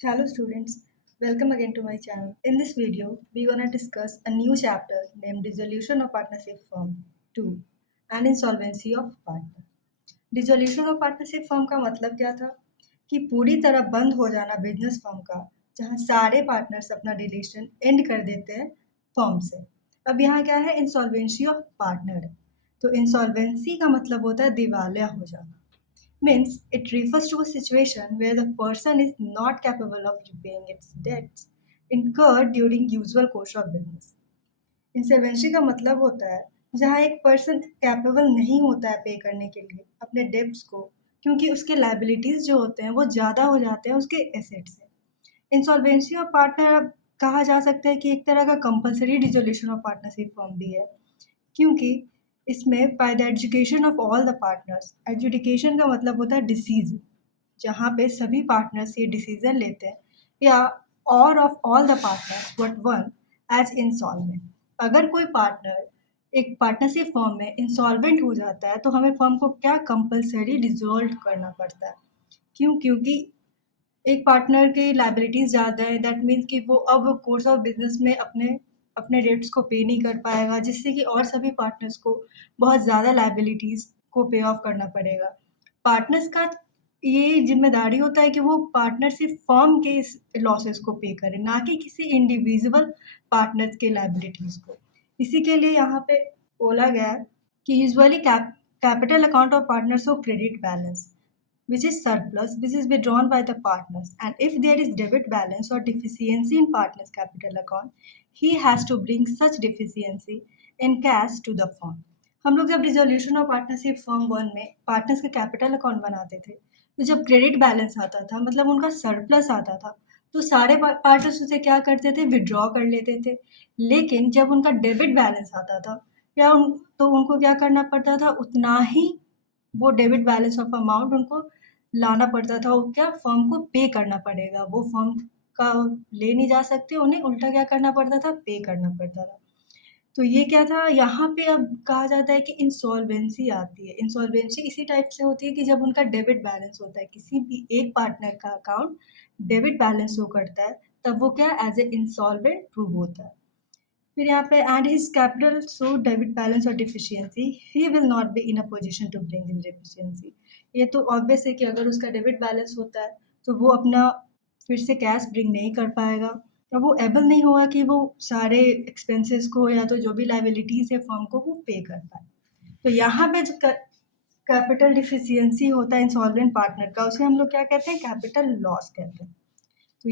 Hello students, welcome again to my channel. In this video, we're gonna discuss a new chapter named Dissolution of Partnership Firm 2 and Insolvency of Partner. Dissolution of Partnership Firm का मतलब क्या था कि पूरी तरह बंद हो जाना बिजनेस फर्म का, जहां सारे पार्टनर्स अपना रिलेशन एंड कर देते हैं फर्म से। अब यहाँ क्या है, इंसॉल्वेंसी ऑफ पार्टनर। तो इंसॉल्वेंसी का मतलब होता है दिवालिया हो जाना। Means it refers to a situation where the person is not capable of repaying its debts incurred during usual course of business. Insolvency का मतलब होता है जहां एक पर्सन कैपेबल नहीं होता है पे करने के लिए अपने डेब्ट्स को, क्योंकि उसके लाइबिलिटीज जो होते हैं वो ज़्यादा हो जाते हैं उसके एसेट से। इंसॉल्वेंसी ऑफ पार्टनर कहा जा सकता है कि एक तरह का compulsory dissolution of partnership form भी है, क्योंकि इसमें by the education of all the partners, education का मतलब होता है डिसीजन, जहाँ पे सभी पार्टनर्स ये डिसीजन लेते हैं, या और of all the partners but one as insolvent. अगर कोई पार्टनर एक पार्टनरशिप फर्म में इंसॉल्वेंट हो जाता है तो हमें फर्म को क्या कंपलसरी डिसॉल्व करना पड़ता है। क्योंकि एक पार्टनर की लाइबिलिटीज़ ज़्यादा है, दैट मीन्स कि वो अब कोर्स ऑफ बिजनेस में अपने अपने डेट्स को पे नहीं कर पाएगा, जिससे कि और सभी पार्टनर्स को बहुत ज़्यादा लाइबिलिटीज़ को पे ऑफ करना पड़ेगा। पार्टनर्स का ये जिम्मेदारी होता है कि वो पार्टनरशिप फर्म के इस लॉसेस को पे करें, ना कि किसी इंडिविजुअल पार्टनर्स के लाइबिलिटीज़ को। इसी के लिए यहाँ पे बोला गया है कि usually capital account of partners of credit balance which is surplus, which is withdrawn by the partners, and if there is debit balance or deficiency in partner's capital account, he has to bring such deficiency in cash to the firm. हम लोग जब resolution of partnership firm 1 में partners का capital account बनाते थे, तो जब credit balance आता था, मतलब उनका सरप्लस आता था, तो सारे पार्टनर्स उसे क्या करते थे, विड्रॉ कर लेते थे। लेकिन जब उनका डेबिट बैलेंस आता था तो उनको क्या करना पड़ता था, उतना ही वो डेबिट बैलेंस ऑफ अमाउंट उनको लाना पड़ता था। वो क्या, फर्म को पे करना पड़ेगा, वो फर्म का ले नहीं जा सकते, उन्हें उल्टा क्या करना पड़ता था, पे करना पड़ता था। तो ये क्या था, यहाँ पे अब कहा जाता है कि इंसॉल्वेंसी आती है। इंसॉल्वेंसी इसी टाइप से होती है कि जब उनका डेबिट बैलेंस होता है, किसी भी एक पार्टनर का अकाउंट डेबिट बैलेंस शो करता है, तब वो क्या एज ए इंसॉल्वेंट प्रूव होता है। फिर यहाँ पे and his capital so debit balance और deficiency, he will not be in a position to bring his deficiency. ये तो ऑब्वियस है कि अगर उसका डेबिट बैलेंस होता है तो वो अपना फिर से कैश ब्रिंग नहीं कर पाएगा, और वो एबल नहीं होगा कि वो सारे एक्सपेंसेस को या तो जो भी लाइबिलिटीज़ है फर्म को वो पे कर पाए। तो यहाँ पे जो कैपिटल डिफिशियंसी होता है इंसॉल्वेंट पार्टनर का, उसे हम लोग क्या कहते हैं, कैपिटल लॉस कहते हैं। तो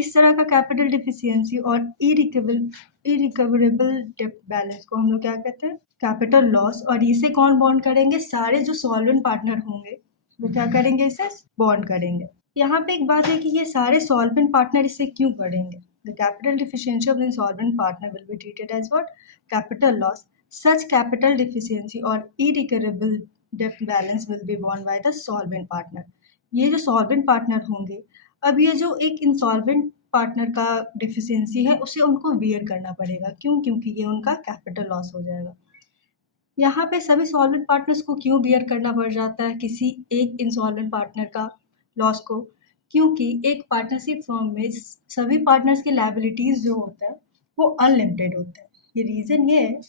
इस तरह का कैपिटल डिफिशियंसी और इरिकवरेबल डेब्ट बैलेंस को हम लोग क्या कहते हैं, कैपिटल लॉस। और इसे कौन बॉन्ड करेंगे, सारे जो सॉल्वेंट पार्टनर होंगे वो क्या करेंगे, इसे बॉन्ड करेंगे। यहाँ पे एक बात है कि ये सारे सॉल्वेंट पार्टनर इसे क्यों करेंगे। The capital deficiency of the insolvent partner will be treated as what, capital loss. Such capital deficiency और इरिकवरेबल डेब्ट balance will be bond by the solvent partner. ये जो सॉल्वेंट पार्टनर होंगे, अब ये जो एक इंसॉल्वेंट पार्टनर का डिफिशियंसी है उसे उनको बियर करना पड़ेगा। क्यों, क्योंकि ये उनका कैपिटल लॉस हो जाएगा। यहाँ पे सभी सॉल्वेंट पार्टनर्स को क्यों बियर करना पड़ जाता है किसी एक इंसॉल्वेंट पार्टनर का लॉस को, क्योंकि एक पार्टनरशिप फर्म में सभी पार्टनर्स की लाइबिलिटीज़ जो होता है वो अनलिमिटेड होता है। ये रीज़न ये है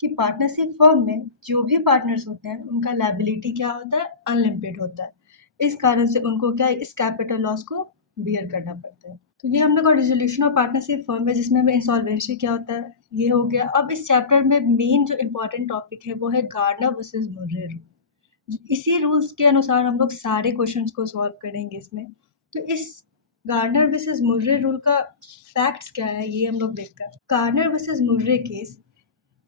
कि पार्टनरशिप फर्म में जो भी पार्टनर्स होते हैं उनका लाइबिलिटी क्या होता है, अनलिमिटेड होता है। इस कारण से उनको क्या, इस कैपिटल लॉस को बियर करना पड़ता है। तो ये हम लोग का रिजोल्यूशन ऑफ पार्टनरशिप फर्म है, जिसमें हमें इंसॉल्वेंसी क्या होता है ये हो गया। अब इस चैप्टर में मेन जो इम्पोर्टेंट टॉपिक है वो है गार्डनर वर्सेस मुर्रे रूल। इसी रूल्स के अनुसार हम लोग सारे क्वेश्चंस को सॉल्व करेंगे इसमें। तो इस गार्डनर वर्सेस मुर्रे रूल का फैक्ट्स क्या है ये हम लोग देखते हैं। गार्डनर वर्सेस मुर्रे केस,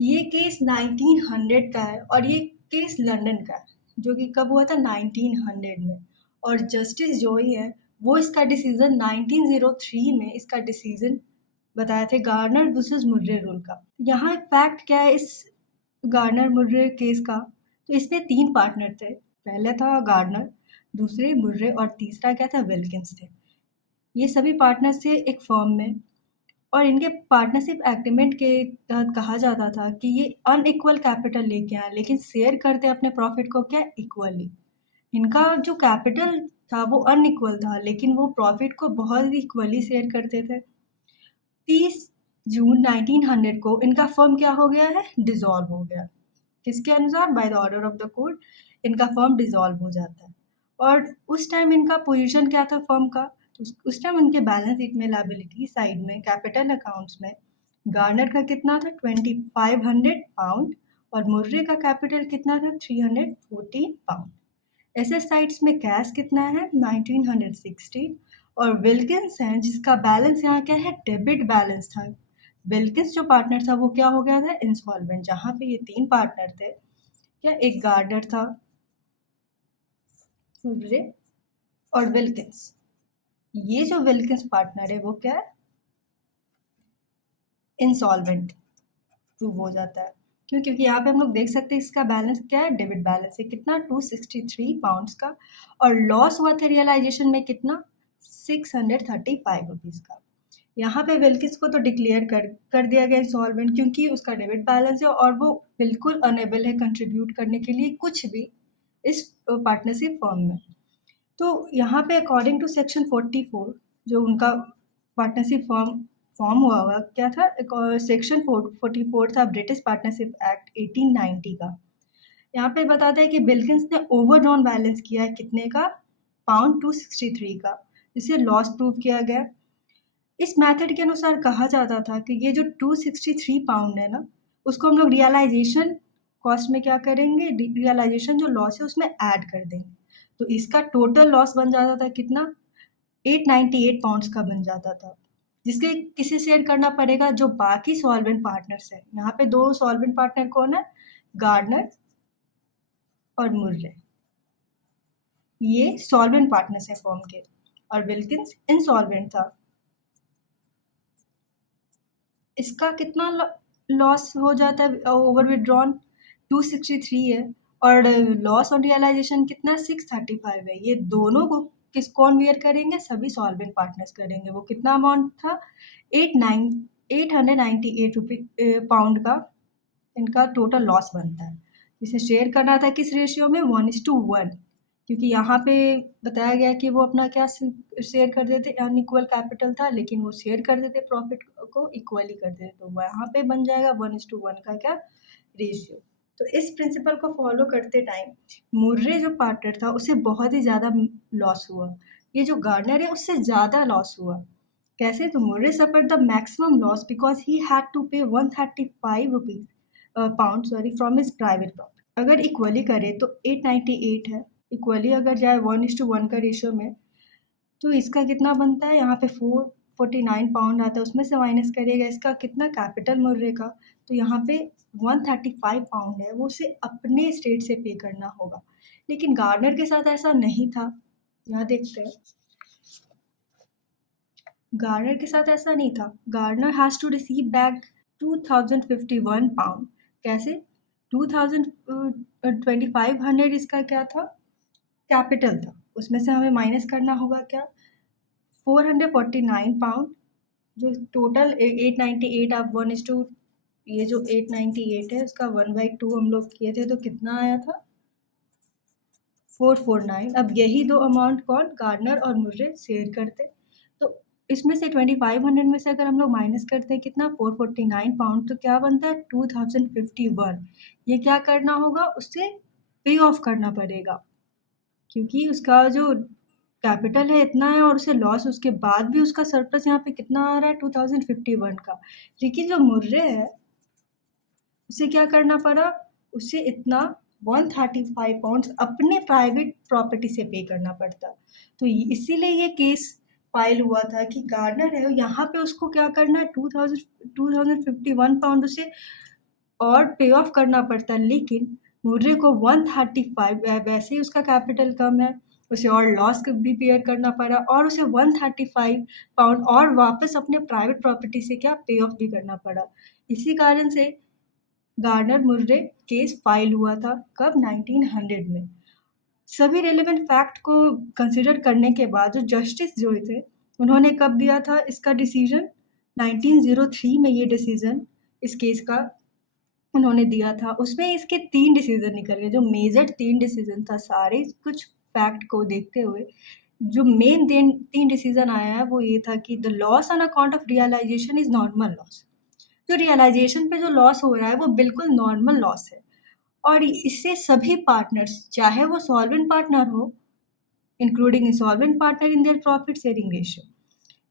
ये केस 1900 का है और ये केस लंदन का है, जो कि कब हुआ था, 1900 में। और जस्टिस जो ही है वो इसका डिसीजन 1903 में इसका डिसीजन बताए थे गार्नर वर्सेस मुर्रे रूल का। यहाँ एक फैक्ट क्या है इस गार्नर मुर्रे केस का, तो इसमें 3 पार्टनर थे। पहले था गार्नर, दूसरे मुर्रे और तीसरा क्या था, विल्किंस थे। ये सभी पार्टनर्स थे एक फर्म में, और इनके पार्टनरशिप एग्रीमेंट के तहत कहा जाता था कि ये अनइक्वल कैपिटल लेके आए लेकिन शेयर करते अपने प्रॉफिट को क्या, इक्वली। इनका जो कैपिटल था वो अनइक्वल था, लेकिन वो प्रॉफिट को बहुत इक्वली शेयर करते थे। 30 जून 1900 को इनका फर्म क्या हो गया है, डिसॉल्व हो गया। किसके अनुसार, by the order of the court इनका फर्म डिसॉल्व हो जाता है। और उस टाइम इनका पोजीशन क्या था फर्म का, तो उस टाइम उनके बैलेंस शीट में लायबिलिटी साइड में कैपिटल अकाउंट्स में गार्नर का कितना था 2500 पाउंड और मुर्रे का कैपिटल कितना था 314 पाउंड। एसेट साइड्स में कैश कितना है 1960 और विल्किंस है जिसका बैलेंस यहाँ क्या है, डेबिट बैलेंस था। विल्किंस जो पार्टनर था वो क्या हो गया था, इंसॉल्वेंट। जहाँ पे ये 3 पार्टनर थे, क्या एक गार्डनर था, मुर्रे और विल्किंस। ये जो विल्किंस पार्टनर है वो क्या है, इंसॉल्वेंट प्रूव हो जाता है। क्यों, क्योंकि यहाँ पे हम लोग देख सकते हैं इसका बैलेंस क्या है, डेबिट बैलेंस है कितना 263 पाउंड्स का और लॉस हुआ था रियलाइजेशन में कितना 635 रुपीज़ का। यहाँ पे विल्किंस को तो डिक्लेयर कर दिया गया इंसॉल्वेंट क्योंकि उसका डेबिट बैलेंस है और वो बिल्कुल अनेबल है कंट्रीब्यूट करने के लिए कुछ भी इस पार्टनरशिप फर्म में। तो यहाँ पे अकॉर्डिंग टू सेक्शन 44 जो उनका पार्टनरशिप फॉर्म हुआ हुआ क्या था, सेक्शन 44 था ब्रिटिश पार्टनरशिप एक्ट 1890 का। यहाँ पे बताता है कि विल्किंस ने ओवरड्रॉन बैलेंस किया है कितने का, पाउंड 263 का, जिसे लॉस प्रूव किया गया। इस मेथड के अनुसार कहा जाता था कि ये जो 263 पाउंड है ना, उसको हम लोग रियलाइजेशन कॉस्ट में क्या करेंगे, रियलाइजेशन जो लॉस है उसमें ऐड कर देंगे। तो इसका टोटल लॉस बन जाता था कितना, 898 पाउंड्स का बन जाता था, जिसके किसे शेयर करना पड़ेगा, जो बाकी सॉल्वेंट पार्टनर्स हैं। यहाँ पे 2 सॉल्वेंट पार्टनर कौन है, गार्डनर और मुर्रे। ये सॉल्वेंट पार्टनर्स हैं फर्म के और विल्किंस इनसॉल्वेंट था। इसका कितना लॉस हो जाता है ओवर विड्रॉन, 263 है और लॉस ऑन रियलाइजेशन कितना 635 है। ये दोनों को कौन वेयर करेंगे, सभी सॉल्वेंट पार्टनर्स करेंगे। वो कितना अमाउंट था 898 पाउंड का इनका टोटल लॉस बनता है। इसे शेयर करना था किस रेशियो में, 1:1, क्योंकि यहाँ पे बताया गया कि वो अपना क्या शेयर कर देते, अनइक्वल कैपिटल था लेकिन वो शेयर कर देते प्रॉफिट को इक्वली कर देते, तो यहाँ पे बन जाएगा 1:1 का क्या रेशियो। तो इस प्रिंसिपल को फॉलो करते टाइम मुर्रे जो पार्टनर था उसे बहुत ही ज़्यादा लॉस हुआ, ये जो गार्डनर है उससे ज़्यादा लॉस हुआ। कैसे, तो Murray suffer the maximum loss because he had to pay 135 rupees pound from his private profit. अगर इक्वली करे तो 898 है, इक्वली अगर जाए 1:1 का रेशियो में तो इसका कितना बनता है, यहाँ पे 449 पाउंड आता है, उसमें से माइनस करेगा इसका कितना कैपिटल मुर्रे का, तो यहाँ पे 135 पाउंड है वो उसे अपने स्टेट से पे करना होगा। लेकिन गार्डनर के साथ ऐसा नहीं था। यहाँ देखते हैं, गार्डनर के साथ ऐसा नहीं था। Gardner has to receive back 2051 pound. कैसे, 2500 इसका क्या था, कैपिटल था, उसमें से हमें माइनस करना होगा क्या 449 पाउंड, जो टोटल 898 आप 1:2, ये जो 898 है उसका 1/2 हम लोग किए थे तो कितना आया था 449। अब यही दो अमाउंट कौन, गार्डनर और मुर्रे शेयर करते, तो इसमें से 2500 में से अगर हम लोग माइनस करते हैं कितना 449 पाउंड, तो क्या बनता है 2051। ये क्या करना होगा, उससे पे ऑफ करना पड़ेगा क्योंकि उसका जो कैपिटल है इतना है और उसे लॉस, उसके बाद भी उसका सरप्लस यहाँ पे कितना आ रहा है 2051 का। लेकिन जो मुर्रे है उसे क्या करना पड़ा, उसे इतना 135 पाउंड्स अपने प्राइवेट प्रॉपर्टी से पे करना पड़ता। तो इसीलिए ये केस फाइल हुआ था कि गार्डनर है यहाँ पे उसको क्या करना है 2051 पाउंड उसे और पे ऑफ करना पड़ता, लेकिन मुर्रे को 135, वैसे ही उसका कैपिटल कम है, उसे और लॉस भी पेयर करना पड़ा और उसे 135 पाउंड और वापस अपने प्राइवेट प्रॉपर्टी से क्या पे ऑफ भी करना पड़ा। इसी कारण से गार्डनर मुर्रे केस फाइल हुआ था कब, 1900 में। सभी रेलेवेंट फैक्ट को कंसिडर करने के बाद जो जस्टिस जो थे उन्होंने कब दिया था इसका डिसीजन, 1903 में ये डिसीजन इस केस का उन्होंने दिया था। उसमें इसके 3 डिसीजन निकल गए, जो मेजर 3 डिसीजन था, सारे कुछ फैक्ट को देखते हुए जो मेन तीन डिसीजन आया है वो ये था कि the loss on account of realisation is normal loss. जो रियलाइजेशन पे जो लॉस हो रहा है वो बिल्कुल नॉर्मल लॉस है और इससे सभी पार्टनर्स, चाहे वो सॉल्वेंट पार्टनर हो, including insolvent partner in their profit sharing ratio,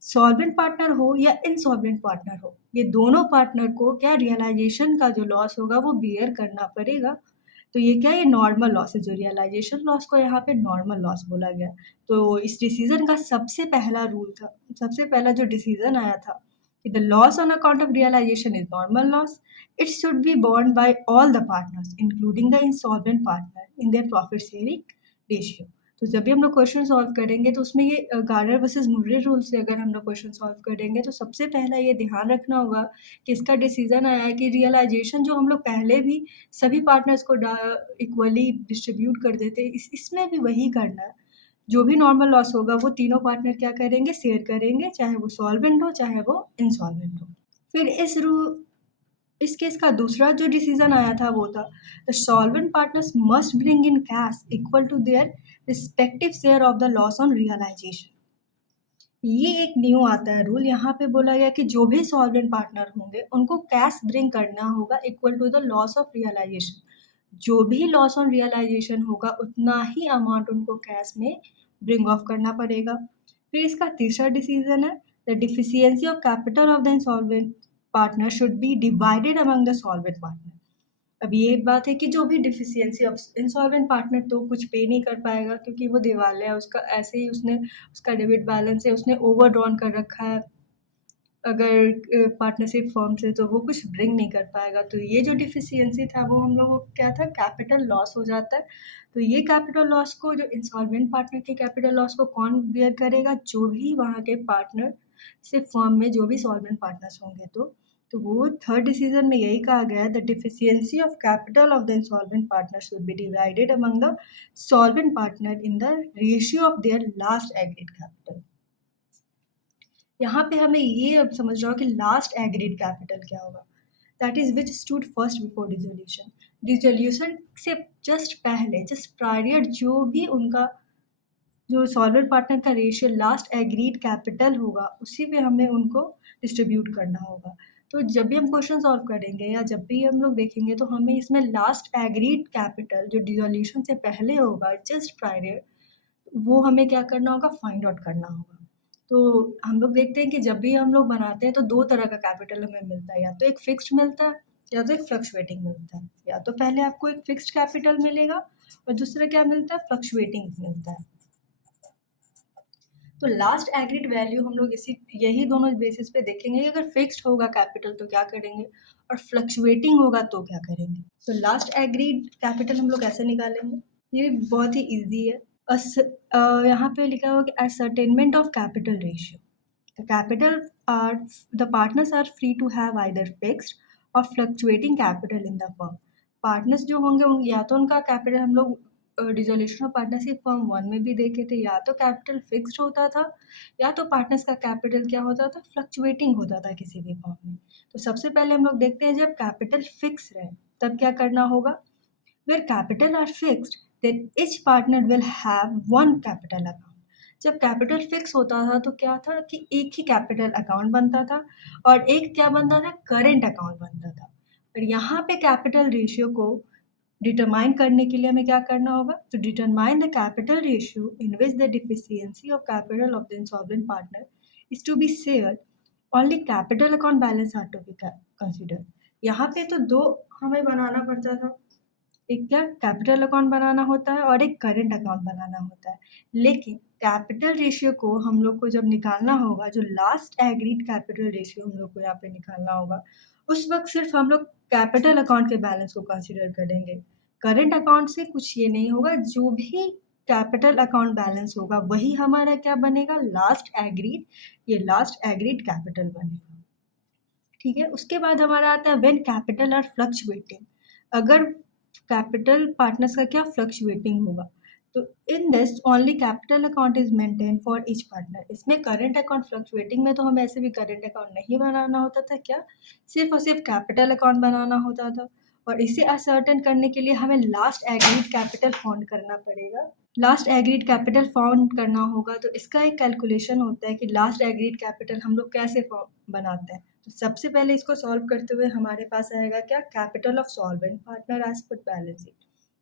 solvent partner हो या इनसॉल्वेंट पार्टनर हो, ये दोनों पार्टनर को क्या रियलाइजेशन का जो लॉस होगा वो बियर करना पड़ेगा। तो ये क्या, ये नॉर्मल लॉस है। जो रियलाइजेशन लॉस को यहाँ पे नॉर्मल लॉस बोला गया। तो इस डिसीजन का सबसे पहला रूल था, सबसे पहला जो डिसीजन आया था कि the loss on account of realisation is normal loss, it should be borne by all the partners including the insolvent partner in their profit sharing ratio. तो जब भी हम लोग क्वेश्चन सॉल्व करेंगे तो उसमें ये गार्डर वर्सेस मुर्रे रूल से अगर हम लोग क्वेश्चन सॉल्व करेंगे तो सबसे पहला ये ध्यान रखना होगा कि इसका डिसीजन आया है कि रियलाइजेशन जो हम लोग पहले भी सभी पार्टनर्स को इक्वली डिस्ट्रीब्यूट कर देते, इसमें भी वही करना है। जो भी नॉर्मल लॉस होगा वो तीनों पार्टनर क्या करेंगे, शेयर करेंगे, चाहे वो सॉल्वेंट हो चाहे वो इंसॉल्वेंट हो। फिर इस केस का दूसरा जो डिसीजन आया था वो था the solvent partners must bring in cash equal to their respective share of the loss on realisation. ये एक न्यू आता है रूल। यहाँ पे बोला गया कि जो भी सॉल्वेंट पार्टनर होंगे उनको कैश ब्रिंग करना होगा equal to the loss of realisation. जो भी लॉस ऑन रियलाइजेशन होगा उतना ही अमाउंट उनको कैश में ब्रिंग ऑफ करना पड़ेगा। फिर इसका तीसरा डिसीजन है the deficiency of capital of the insolvent partner should be divided among the solvent partner. अब ये एक बात है कि जो भी डिफिशियंसी ऑफ इंसॉल्वेंट पार्टनर तो कुछ पे नहीं कर पाएगा क्योंकि वो दिवालिया है, उसका ऐसे ही उसने उसका डेबिट बैलेंस है, उसने ओवर ड्रॉन कर रखा है अगर पार्टनरशिप फॉर्म से, तो वो कुछ ब्रिंग नहीं कर पाएगा। तो ये जो डिफिशियंसी था वो हम लोगों को क्या था, कैपिटल लॉस हो जाता है। तो ये कैपिटल लॉस को, जो इंसॉल्वेंट पार्टनर के कैपिटल लॉस को कौन बियर करेगा, जो भी वहाँ के पार्टनरशिप फॉर्म में जो भी सॉल्वेंट पार्टनर्स होंगे। तो वो थर्ड डिसीजन में यही कहा गया है the deficiency of capital of the insolvent partner should be divided among the solvent partner in the ratio of their last agreed capital. यहाँ पे हमें ये अब समझ रहा हो कि लास्ट एग्रीड कैपिटल क्या होगा, that is which stood first before dissolution. Dissolution से जस्ट पहले, जस्ट प्रायर, जो भी उनका जो सॉल्वेंट पार्टनर का रेशियो लास्ट एग्रीड कैपिटल होगा उसी पे हमें उनको डिस्ट्रीब्यूट करना होगा। तो जब भी हम क्वेश्चन सॉल्व करेंगे या जब भी हम लोग देखेंगे तो हमें इसमें लास्ट एग्रीड कैपिटल जो डिसोल्यूशन से पहले होगा, जस्ट प्रायर, वो हमें क्या करना होगा, फाइंड आउट करना होगा। तो हम लोग देखते हैं कि जब भी हम लोग बनाते हैं तो दो तरह का कैपिटल हमें मिलता है, या तो एक फिक्स्ड मिलता है या तो एक फ्लक्चुएटिंग मिलता है। या तो पहले आपको एक फिक्स्ड कैपिटल मिलेगा और दूसरा क्या मिलता है, फ्लक्चुएटिंग मिलता है। तो लास्ट एग्रीड वैल्यू हम लोग यही दोनों बेसिस पे देखेंगे कि अगर फिक्स्ड होगा कैपिटल तो क्या करेंगे और फ्लक्चुएटिंग होगा तो क्या करेंगे। तो लास्ट एग्रीड कैपिटल हम लोग ऐसे निकालेंगे, ये भी बहुत ही ईजी है। यहाँ पे लिखा हुआ कि ascertainment of capital ratio. The partners are free to have either fixed or fluctuating capital in the firm. Partners जो होंगे या तो उनका कैपिटल, हम लोग डिसोल्यूशन ऑफ पार्टनरशिप फॉर्म 1 में भी देखे थे, या तो कैपिटल फिक्स्ड होता था या तो पार्टनर्स का कैपिटल क्या होता था, फ्लक्चुएटिंग होता था किसी भी फॉर्म में। तो सबसे पहले हम लोग देखते हैं जब कैपिटल फिक्स रहे तब क्या करना होगा। Where capital are fixed, then each partner will have one capital account. जब कैपिटल फिक्स होता था तो क्या था कि एक ही कैपिटल अकाउंट बनता था और एक क्या बनता था, करेंट अकाउंट बनता था। और यहाँ पे कैपिटल रेशियो को डिटरमाइन करने के लिए हमें क्या करना होगा, तो determine the capital ratio in which the deficiency of capital of the insolvent partner is to be shared, only capital account balance are to be considered. यहाँ पे तो दो हमें बनाना पड़ता था, एक क्या कैपिटल अकाउंट बनाना होता है और एक करेंट अकाउंट बनाना होता है। लेकिन कैपिटल रेशियो को हम लोग को जब निकालना होगा, जो लास्ट एग्रीड कैपिटल रेशियो हम लोग को यहाँ पे निकालना होगा, उस वक्त सिर्फ हम लोग कैपिटल अकाउंट के बैलेंस को कंसीडर करेंगे। करेंट अकाउंट से कुछ ये नहीं होगा, जो भी कैपिटल अकाउंट बैलेंस होगा वही हमारा क्या बनेगा, लास्ट एग्रीड, ये लास्ट एग्रीड कैपिटल बनेगा। ठीक है, उसके बाद हमारा आता है व्हेन कैपिटल आर फ्लक्चुएटिंग। अगर कैपिटल पार्टनर्स का क्या फ्लक्चुएटिंग होगा, तो in this only capital account is maintain for each partner. इसमें करेंट अकाउंट फ्लक्चुएटिंग में तो हमें ऐसे भी करेंट अकाउंट नहीं बनाना होता था, क्या सिर्फ और सिर्फ कैपिटल अकाउंट बनाना होता था। और इसे असर्टेन करने के लिए हमें लास्ट एग्रीड कैपिटल फाउंड करना पड़ेगा। लास्ट एग्रीड कैपिटल फाउंड करना होगा, तो इसका एक कैलकुलेशन होता है कि लास्ट एग्रीड कैपिटल हम लोग कैसे बनाते हैं। तो सबसे पहले इसको सॉल्व करते हुए हमारे पास आएगा क्या, capital of solvent partner as per balance sheet.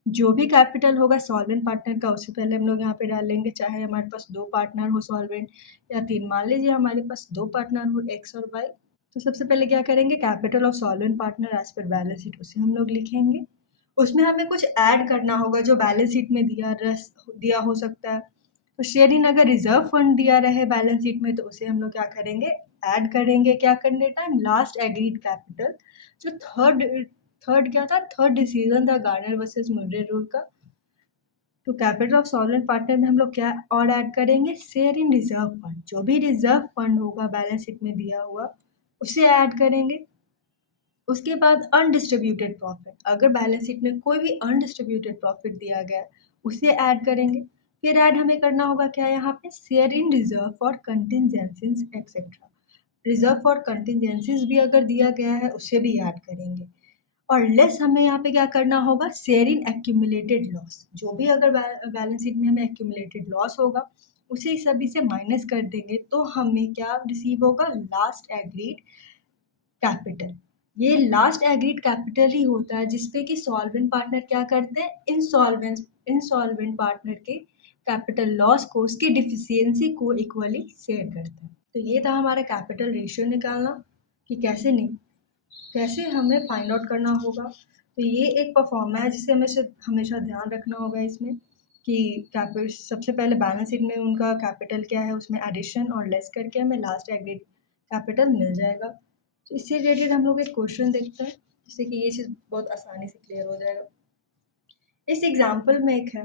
जो भी कैपिटल होगा सॉल्वेंट पार्टनर का उससे पहले हम लोग यहाँ पे डाल लेंगे, चाहे हमारे पास 2 पार्टनर हो सॉल्वेंट या 3। मान लीजिए हमारे पास 2 पार्टनर हो एक्स और वाई। तो सबसे पहले क्या करेंगे, capital of solvent partner as per balance sheet उसे हम लोग लिखेंगे। उसमें हमें कुछ ऐड करना होगा जो बैलेंस शीट में दिया हो सकता है। तो शेयरिंग अगर रिजर्व फंड दिया रहे बैलेंस शीट में तो उसे हम लोग क्या करेंगे, ऐड करेंगे। क्या करने टाइम, लास्ट एग्रीड कैपिटल, जो थर्ड क्या था, थर्ड डिसीजन था गार्नर वर्सेस मुर्रे रूल का। तो कैपिटल ऑफ सॉल्वेंट पार्टनर में हम लोग क्या और ऐड करेंगे, शेयर इन रिजर्व फंड, जो भी रिजर्व फंड होगा बैलेंस शीट में दिया हुआ उसे ऐड करेंगे। उसके बाद अनडिस्ट्रीब्यूटेड प्रॉफिट, अगर बैलेंस शीट में कोई भी अनडिस्ट्रीब्यूटेड प्रॉफिट दिया गया उसे ऐड करेंगे। फिर ऐड हमें करना होगा क्या, यहाँ पे share in reserve for contingencies etcetera. Reserve for contingencies भी अगर दिया गया है उसे भी ऐड करेंगे। और लेस हमें यहाँ पे क्या करना होगा, शेयर इन एक्यूमुलेटेड लॉस, जो भी अगर बैलेंस शीट में हमें एक्यूमुलेटेड लॉस होगा उसे सभी से माइनस कर देंगे तो हमें क्या रिसीव होगा, लास्ट एग्रीड कैपिटल। ये लास्ट एग्रीड कैपिटल ही होता है जिसपे कि सॉल्वेंट पार्टनर क्या करते हैं, इंसॉल्वेंट पार्टनर के कैपिटल लॉस को, उसकी डिफिशियंसी को इक्वली शेयर करते हैं। तो ये था हमारा कैपिटल रेशियो निकालना कि कैसे हमें फाइंड आउट करना होगा। तो ये एक परफॉर्मा है जिसे हमें हमेशा ध्यान रखना होगा इसमें कि कैपिटल सबसे पहले बैलेंस शीट में उनका कैपिटल क्या है उसमें एडिशन और लेस करके हमें लास्ट एग्रीड कैपिटल मिल जाएगा। तो इससे रिलेटेड हम लोग एक क्वेश्चन देखते हैं जिससे कि ये चीज़ बहुत आसानी से क्लियर हो जाएगा। इस एग्जाम्पल में एक है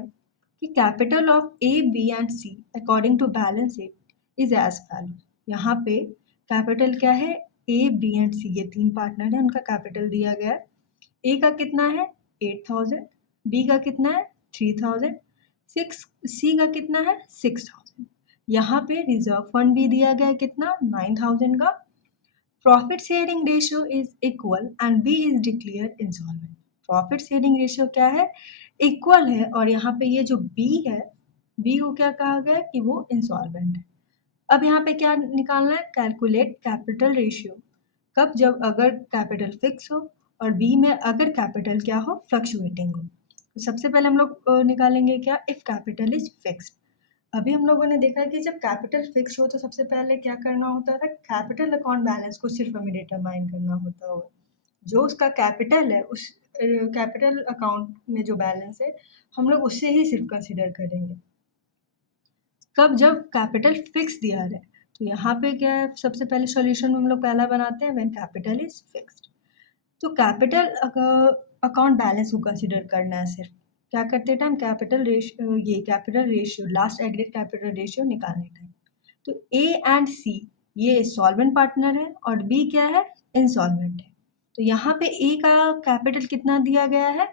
कि capital of A B and C according to balance sheet is as follow. यहाँ पे कैपिटल क्या है, ए बी एंड सी, ये 3 पार्टनर है, उनका कैपिटल दिया गया है। ए का कितना है 8000, बी का कितना है 3000, सी का कितना है 6000। यहाँ पे रिजर्व फंड भी दिया गया है कितना, 9000 का। Profit sharing ratio is equal and B is declare insolvent. Profit sharing ratio क्या है, इक्वल है, और यहाँ पे ये जो बी है, बी को क्या कहा गया कि वो इंसॉल्वेंट है। अब यहाँ पे क्या निकालना है, कैलकुलेट कैपिटल रेशियो, कब, जब अगर कैपिटल फिक्स हो और बी में अगर कैपिटल क्या हो, फ्लक्चुएटिंग हो। तो सबसे पहले हम लोग निकालेंगे क्या, इफ कैपिटल इज फिक्स्ड। अभी हम लोगों ने देखा है कि जब कैपिटल फिक्स हो तो सबसे पहले क्या करना होता था, कैपिटल अकाउंट बैलेंस को सिर्फ हमें डिटरमाइन करना होता होगा। जो उसका कैपिटल है उस कैपिटल अकाउंट में जो बैलेंस है हम लोग उससे ही सिर्फ कंसिडर करेंगे। कब, जब कैपिटल फिक्स दिया है। तो यहाँ पे क्या है, सबसे पहले सॉल्यूशन में हम लोग पहला बनाते हैं व्हेन कैपिटल इज फिक्स्ड। तो कैपिटल अकाउंट बैलेंस को कंसिडर करना है सिर्फ, क्या करते टाइम कैपिटल रेशियो, ये capital ratio last agreed capital ratio निकालने टाइम। तो ए एंड सी ये सॉल्वेंट पार्टनर है और बी क्या है, इंसॉल्वेंट है। तो यहाँ पे ए का कैपिटल कितना दिया गया है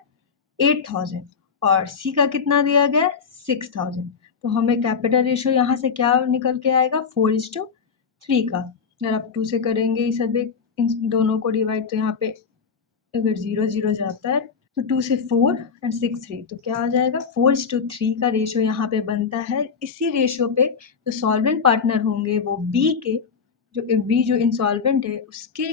8000 और सी का कितना दिया गया है 6000। तो हमें कैपिटल रेशियो यहाँ से क्या निकल के आएगा 4:3 का। अगर आप 2 से करेंगे ये सब इन दोनों को डिवाइड, तो यहाँ पे अगर 0 0 जाता है तो 2 से 4 एंड 6 3, तो क्या आ जाएगा 4:3 का रेशियो यहाँ पे बनता है। इसी रेशियो पे जो सॉल्वेंट पार्टनर होंगे वो बी जो इंसॉल्वेंट है उसके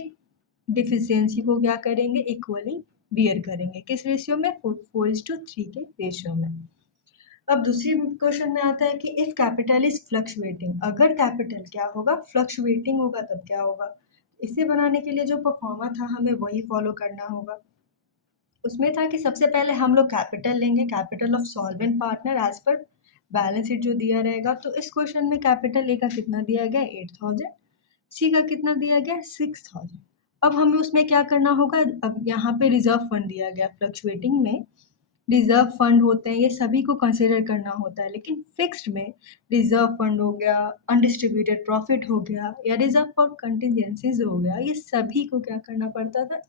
डिफिशियंसी को क्या करेंगे, इक्वली बियर करेंगे। किस रेशियो में, 4:3 के रेशियो में। अब दूसरी क्वेश्चन में आता है कि इफ कैपिटल इज फ्लक्चुएटिंग, अगर कैपिटल क्या होगा, फ्लक्चुएटिंग होगा तब क्या होगा। इसे बनाने के लिए जो परफॉर्मा था हमें वही फॉलो करना होगा। उसमें था कि सबसे पहले हम लोग कैपिटल लेंगे, capital of solvent partner as per balance sheet जो दिया रहेगा। तो इस क्वेश्चन में कैपिटल ए का कितना दिया गया 8000, सी का कितना दिया गया 6000। अब हमें उसमें क्या करना होगा, अब यहाँ पे रिजर्व फंड दिया गया, फ्लक्चुएटिंग में रिजर्व फंड होते हैं ये सभी को कंसिडर करना होता है, लेकिन फिक्स्ड में रिजर्व फंड हो गया, अनडिस्ट्रीब्यूटेड प्रॉफिट हो गया या रिजर्व फॉर कंटिजेंसीज हो गया, ये सभी को क्या करना पड़ता था,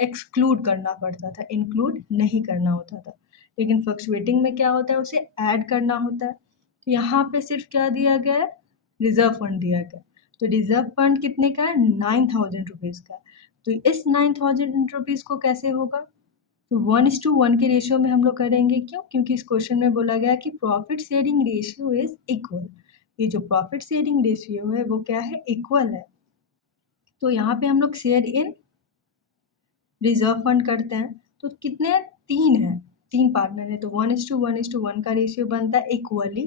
एक्सक्लूड करना पड़ता था, इंक्लूड नहीं करना होता था। लेकिन फ्लक्चुएटिंग में क्या होता है, उसे ऐड करना होता है। तो यहाँ पे सिर्फ क्या दिया गया है, रिजर्व फंड दिया गया। तो रिजर्व फंड कितने का है 9000 रुपीज़ का। तो इस 9000 रुपीज़ को कैसे होगा, तो 1:1 के रेशियो में हम लोग करेंगे, क्यों? क्योंकि इस क्वेश्चन में बोला गया कि profit sharing ratio is equal. ये जो प्रॉफिट शेयरिंग रेशियो है वो क्या है? इक्वल है। तो यहाँ पे हम लोग शेयर इन रिजर्व फंड करते हैं, तो कितने हैं? 3 हैं, 3 पार्टनर हैं, तो 1:1 का रेशियो बनता है इक्वली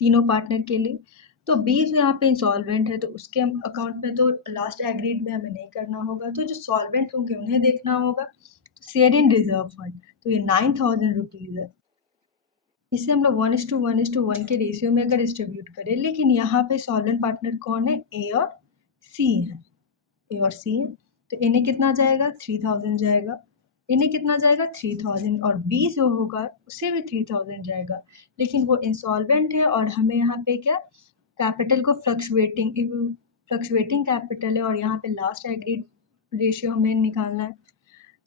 तीनों पार्टनर के लिए। तो बी यहाँ पे इंसॉल्वेंट है, तो उसके अकाउंट में तो लास्ट एग्रीड में हमें नहीं करना होगा, तो जो सॉल्वेंट होंगे उन्हें देखना होगा। तो शेयर इन रिजर्व फंड, तो ये 9,000 रुपीज़ है। इसे हम लोग 1:1 के रेशियो में अगर डिस्ट्रीब्यूट करें, लेकिन यहाँ पे सॉल्वेंट पार्टनर कौन है? ए और सी है। ए और सी है, तो इन्हें कितना जाएगा? 3,000 जाएगा। इन्हें कितना जाएगा? 3,000। और बी जो होगा उसे भी 3,000 जाएगा, लेकिन वो इंसॉल्वेंट है और हमें यहाँ पे क्या कैपिटल को फ्लक्चुएटिंग कैपिटल है, और यहाँ पे लास्ट एग्रीड रेशियो हमें निकालना है।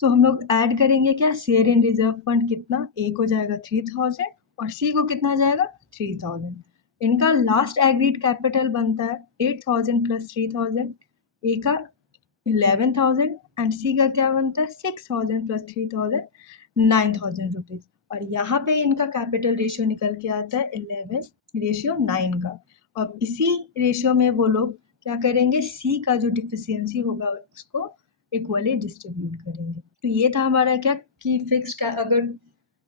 तो हम लोग ऐड करेंगे क्या? शेयर इन रिजर्व फंड कितना? ए को जाएगा 3,000 और सी को कितना जाएगा? 3,000। इनका लास्ट एग्रीड कैपिटल बनता है 8,000 प्लस 3,000, ए का 11,000 एंड सी का क्या बनता है? 6,000 प्लस 3,000, 9,000 रुपीज़। और यहाँ पे इनका कैपिटल रेशियो निकल के आता है 11:9 का। और इसी रेशियो में वो लोग क्या करेंगे? सी का जो डिफिशियंसी होगा उसको इक्वली डिस्ट्रीब्यूट करेंगे। तो ये था हमारा क्या कि अगर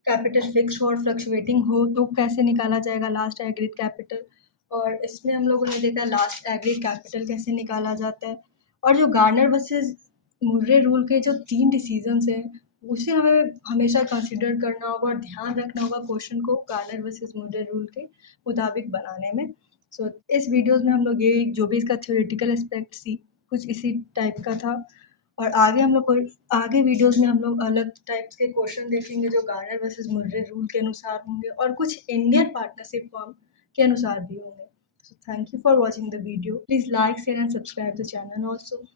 कैपिटल फिक्स्ड हो और फ्लक्चुएटिंग हो तो कैसे निकाला जाएगा लास्ट एग्रीड कैपिटल। और इसमें हम लोगों ने देखा लास्ट एग्रीड कैपिटल कैसे निकाला जाता है। और जो गार्नर वर्सेस मुर्रे रूल के जो 3 डिसीजंस हैं उसे हमें हमेशा कंसिडर करना होगा और ध्यान रखना होगा क्वेश्चन को गार्नर वर्सेस मुर्रे रूल के मुताबिक बनाने में। सो इस वीडियोज़ में हम लोग ये जो भी इसका थ्योरेटिकल एस्पेक्ट कुछ इसी टाइप का था। और आगे हम लोग को आगे वीडियोज़ में हम लोग अलग टाइप्स के क्वेश्चन देखेंगे जो गार्नर वर्सेस मुर्रे रूल के अनुसार होंगे और कुछ इंडियन पार्टनरशिप फॉर्म के अनुसार भी होंगे। So thank you for watching the video. Please like, share and subscribe the channel also.